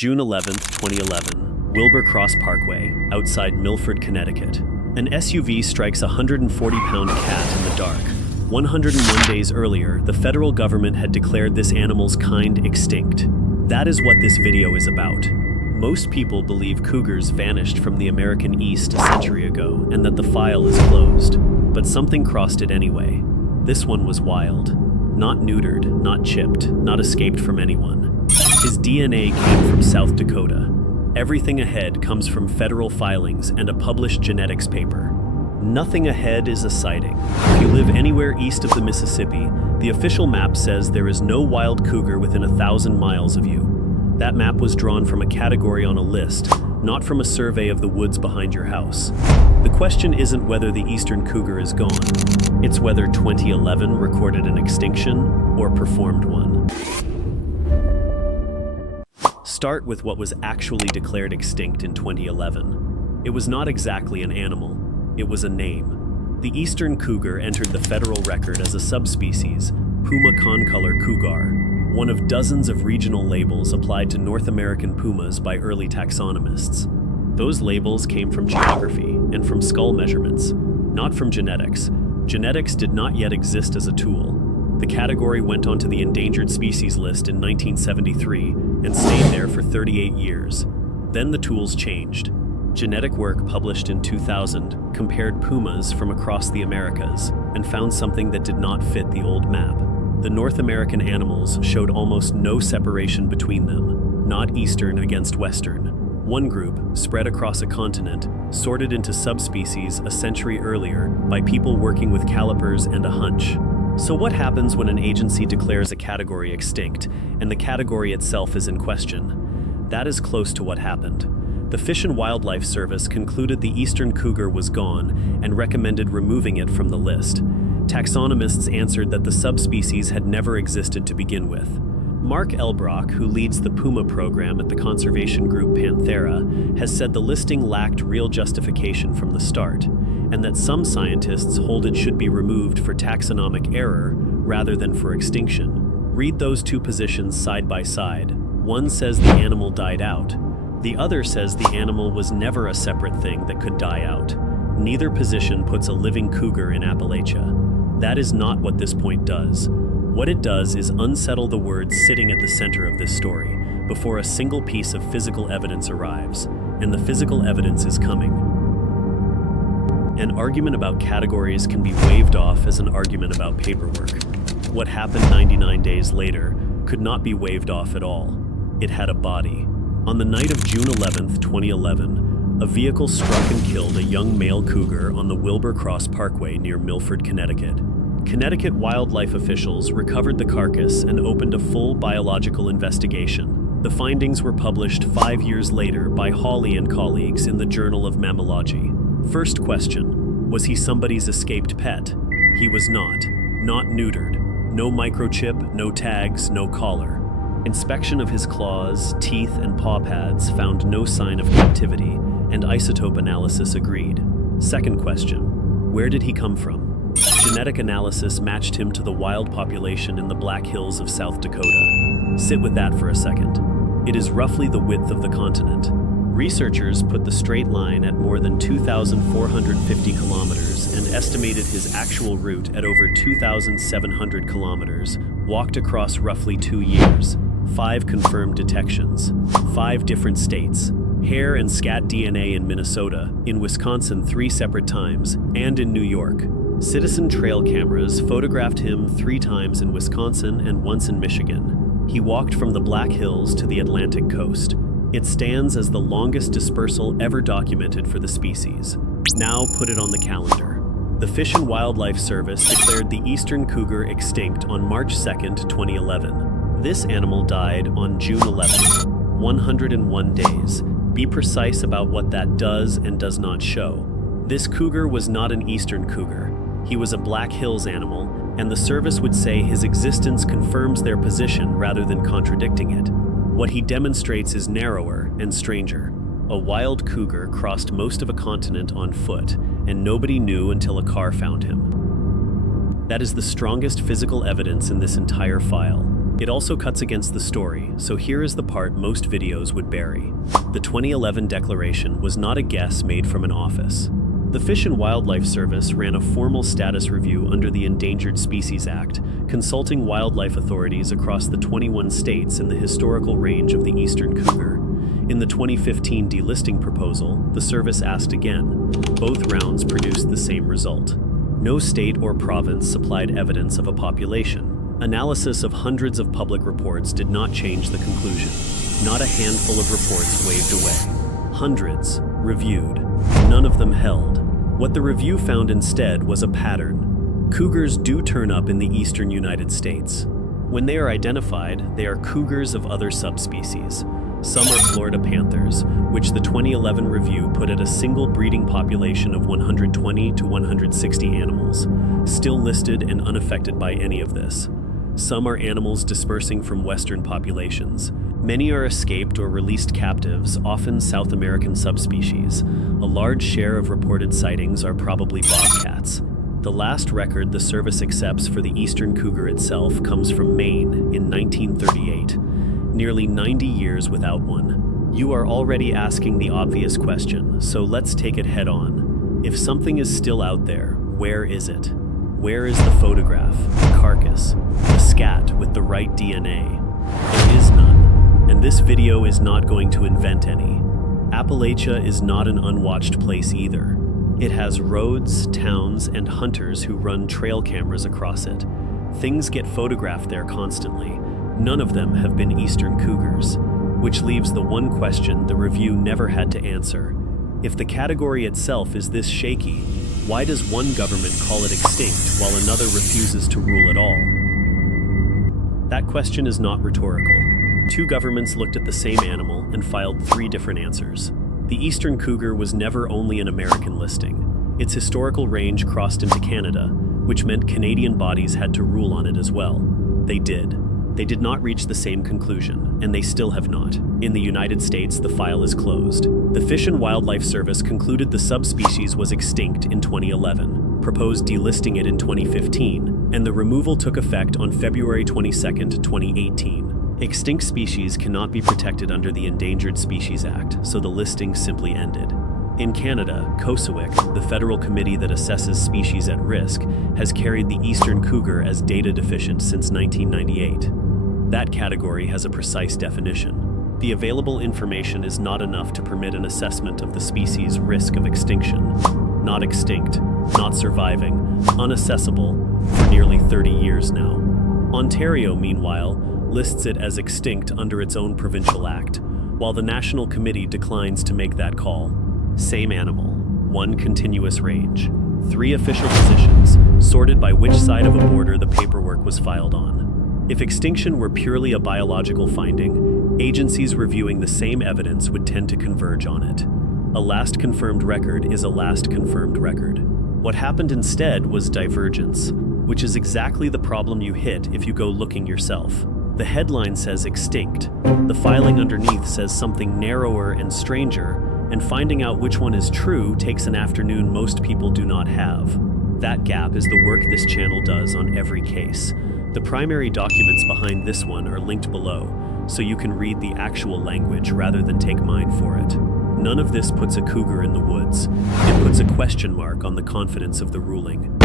June 11, 2011, Wilbur Cross Parkway, outside Milford, Connecticut. An SUV strikes a 140-pound cat in the dark. 101 days earlier, the federal government had declared this animal's kind extinct. That is what this video is about. Most people believe cougars vanished from the American East a century ago and that the file is closed. But something crossed it anyway. This one was wild. Not neutered, not chipped, not escaped from anyone. His DNA came from South Dakota. Everything ahead comes from federal filings and a published genetics paper. Nothing ahead is a sighting. If you live anywhere east of the Mississippi, the official map says there is no wild cougar within 1,000 miles of you. That map was drawn from a category on a list, not from a survey of the woods behind your house. The question isn't whether the eastern cougar is gone. It's whether 2011 recorded an extinction or performed one. Start with what was actually declared extinct in 2011. It was not exactly an animal, it was a name. The eastern cougar entered the federal record as a subspecies, Puma concolor cougar, one of dozens of regional labels applied to North American pumas by early taxonomists. Those labels came from geography and from skull measurements, not from genetics. Genetics did not yet exist as a tool. The category went onto the endangered species list in 1973 and stayed there for 38 years. Then the tools changed. Genetic work published in 2000 compared pumas from across the Americas and found something that did not fit the old map. The North American animals showed almost no separation between them, not eastern against western. One group, spread across a continent, sorted into subspecies a century earlier by people working with calipers and a hunch. So what happens when an agency declares a category extinct and the category itself is in question? That is close to what happened. The Fish and Wildlife Service concluded the eastern cougar was gone and recommended removing it from the list. Taxonomists answered that the subspecies had never existed to begin with. Mark Elbrock, who leads the Puma program at the conservation group Panthera, has said the listing lacked real justification from the start, and that some scientists hold it should be removed for taxonomic error rather than for extinction. Read those two positions side by side. One says the animal died out. The other says the animal was never a separate thing that could die out. Neither position puts a living cougar in Appalachia. That is not what this point does. What it does is unsettle the words sitting at the center of this story before a single piece of physical evidence arrives, and the physical evidence is coming. An argument about categories can be waved off as an argument about paperwork. What happened 99 days later could not be waved off at all. It had a body. On the night of June 11, 2011, a vehicle struck and killed a young male cougar on the Wilbur Cross Parkway near Milford, Connecticut. Connecticut wildlife officials recovered the carcass and opened a full biological investigation. The findings were published 5 years later by Hawley and colleagues in the Journal of Mammalogy. First question, was he somebody's escaped pet? He was not neutered. No microchip, no tags, no collar. Inspection of his claws, teeth, and paw pads found no sign of captivity, and isotope analysis agreed. Second question, where did he come from? Genetic analysis matched him to the wild population in the Black Hills of South Dakota. Sit with that for a second. It is roughly the width of the continent. Researchers put the straight line at more than 2,450 kilometers and estimated his actual route at over 2,700 kilometers, walked across roughly 2 years. 5 confirmed detections. 5 different states. Hair and scat DNA in Minnesota, in Wisconsin 3 separate times, and in New York. Citizen trail cameras photographed him 3 times in Wisconsin and once in Michigan. He walked from the Black Hills to the Atlantic coast. It stands as the longest dispersal ever documented for the species. Now put it on the calendar. The Fish and Wildlife Service declared the eastern cougar extinct on March 2, 2011. This animal died on June 11, 101 days. Be precise about what that does and does not show. This cougar was not an eastern cougar. He was a Black Hills animal, and the service would say his existence confirms their position rather than contradicting it. What he demonstrates is narrower and stranger. A wild cougar crossed most of a continent on foot, and nobody knew until a car found him. That is the strongest physical evidence in this entire file. It also cuts against the story, so here is the part most videos would bury. The 2011 declaration was not a guess made from an office. The Fish and Wildlife Service ran a formal status review under the Endangered Species Act, consulting wildlife authorities across the 21 states in the historical range of the eastern cougar. In the 2015 delisting proposal, the service asked again. Both rounds produced the same result. No state or province supplied evidence of a population. Analysis of hundreds of public reports did not change the conclusion. Not a handful of reports waved away. Hundreds reviewed. None of them held. What the review found instead was a pattern. Cougars do turn up in the eastern United States. When they are identified, they are cougars of other subspecies. Some are Florida panthers, which the 2011 review put at a single breeding population of 120 to 160 animals, still listed and unaffected by any of this. Some are animals dispersing from Western populations. Many are escaped or released captives, often South American subspecies. A large share of reported sightings are probably bobcats. The last record the service accepts for the eastern cougar itself comes from Maine in 1938. Nearly 90 years without one. You are already asking the obvious question, so let's take it head on. If something is still out there, where is it? Where is the photograph, the carcass, the scat with the right DNA? There is none, and this video is not going to invent any. Appalachia is not an unwatched place either. It has roads, towns, and hunters who run trail cameras across it. Things get photographed there constantly. None of them have been eastern cougars, which leaves the one question the review never had to answer. If the category itself is this shaky, why does one government call it extinct while another refuses to rule at all? That question is not rhetorical. Two governments looked at the same animal and filed 3 different answers. The eastern cougar was never only an American listing. Its historical range crossed into Canada, which meant Canadian bodies had to rule on it as well. They did. They did not reach the same conclusion, and they still have not. In the United States, the file is closed. The Fish and Wildlife Service concluded the subspecies was extinct in 2011, proposed delisting it in 2015, and the removal took effect on February 22, 2018. Extinct species cannot be protected under the Endangered Species Act, so the listing simply ended. In Canada, COSOIC, the federal committee that assesses species at risk, has carried the eastern cougar as data deficient since 1998. That category has a precise definition. The available information is not enough to permit an assessment of the species' risk of extinction. Not extinct, not surviving, unaccessible for nearly 30 years now. Ontario, meanwhile, lists it as extinct under its own provincial act, while the National Committee declines to make that call. Same animal, one continuous range, 3 official positions, sorted by which side of a border the paperwork was filed on. If extinction were purely a biological finding, agencies reviewing the same evidence would tend to converge on it. A last confirmed record is a last confirmed record. What happened instead was divergence, which is exactly the problem you hit if you go looking yourself. The headline says extinct, the filing underneath says something narrower and stranger, and finding out which one is true takes an afternoon most people do not have. That gap is the work this channel does on every case. The primary documents behind this one are linked below, so you can read the actual language rather than take mine for it. None of this puts a cougar in the woods. It puts a question mark on the confidence of the ruling.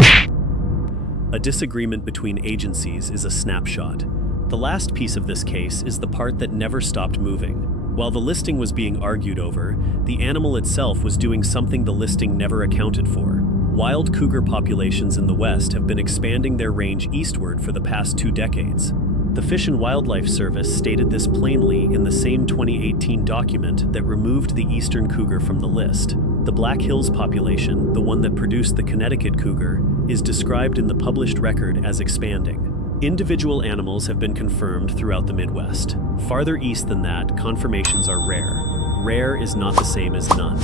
A disagreement between agencies is a snapshot. The last piece of this case is the part that never stopped moving. While the listing was being argued over, the animal itself was doing something the listing never accounted for. Wild cougar populations in the West have been expanding their range eastward for the past 2 decades. The Fish and Wildlife Service stated this plainly in the same 2018 document that removed the eastern cougar from the list. The Black Hills population, the one that produced the Connecticut cougar, is described in the published record as expanding. Individual animals have been confirmed throughout the Midwest. Farther east than that, confirmations are rare. Rare is not the same as none.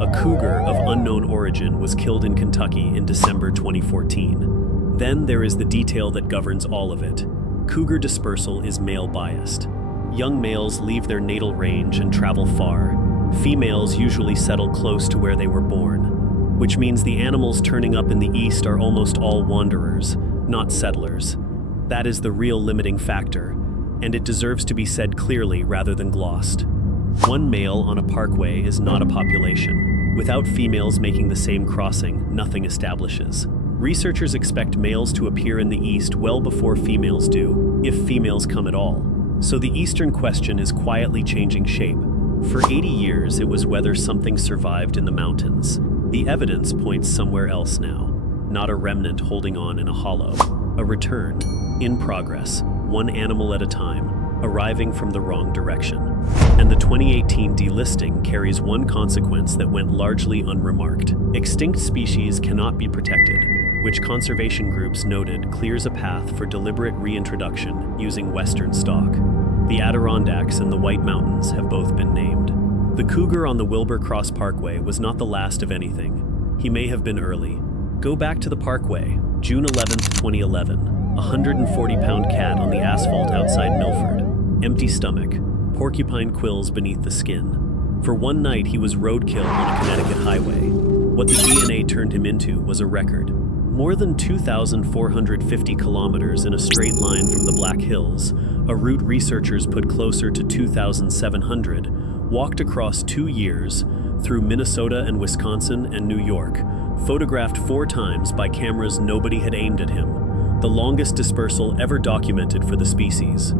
A cougar of unknown origin was killed in Kentucky in December 2014. Then there is the detail that governs all of it. Cougar dispersal is male-biased. Young males leave their natal range and travel far. Females usually settle close to where they were born, which means the animals turning up in the east are almost all wanderers, not settlers. That is the real limiting factor. and it deserves to be said clearly rather than glossed. One male on a parkway is not a population. Without females making the same crossing, nothing establishes. Researchers expect males to appear in the east well before females do, if females come at all. So the eastern question is quietly changing shape. For 80 years, it was whether something survived in the mountains. The evidence points somewhere else now. Not a remnant holding on in a hollow. A return, in progress, one animal at a time, arriving from the wrong direction. And the 2018 delisting carries one consequence that went largely unremarked. Extinct species cannot be protected, which conservation groups noted clears a path for deliberate reintroduction using Western stock. The Adirondacks and the White Mountains have both been named. The cougar on the Wilbur Cross Parkway was not the last of anything. He may have been early. Go back to the parkway, June 11, 2011. A 140-pound cat on the asphalt outside Milford. Empty stomach, porcupine quills beneath the skin. For one night, he was roadkill on a Connecticut highway. What the DNA turned him into was a record. More than 2,450 kilometers in a straight line from the Black Hills, a route researchers put closer to 2,700, walked across 2 years through Minnesota and Wisconsin and New York, photographed 4 times by cameras nobody had aimed at him, the longest dispersal ever documented for the species.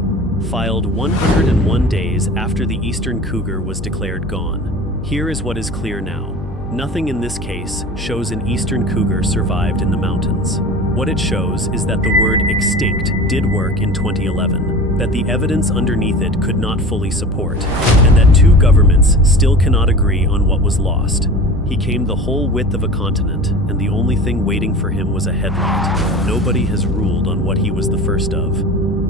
Filed 101 days after the eastern cougar was declared gone. Here is what is clear now. Nothing in this case shows an eastern cougar survived in the mountains. What it shows is that the word extinct did work in 2011, that the evidence underneath it could not fully support, and that 2 governments still cannot agree on what was lost. He came the whole width of a continent, and the only thing waiting for him was a headlight. Nobody has ruled on what he was the first of.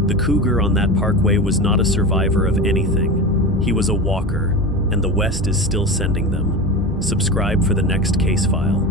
The cougar on that parkway was not a survivor of anything. He was a walker, and the West is still sending them. Subscribe for the next case file.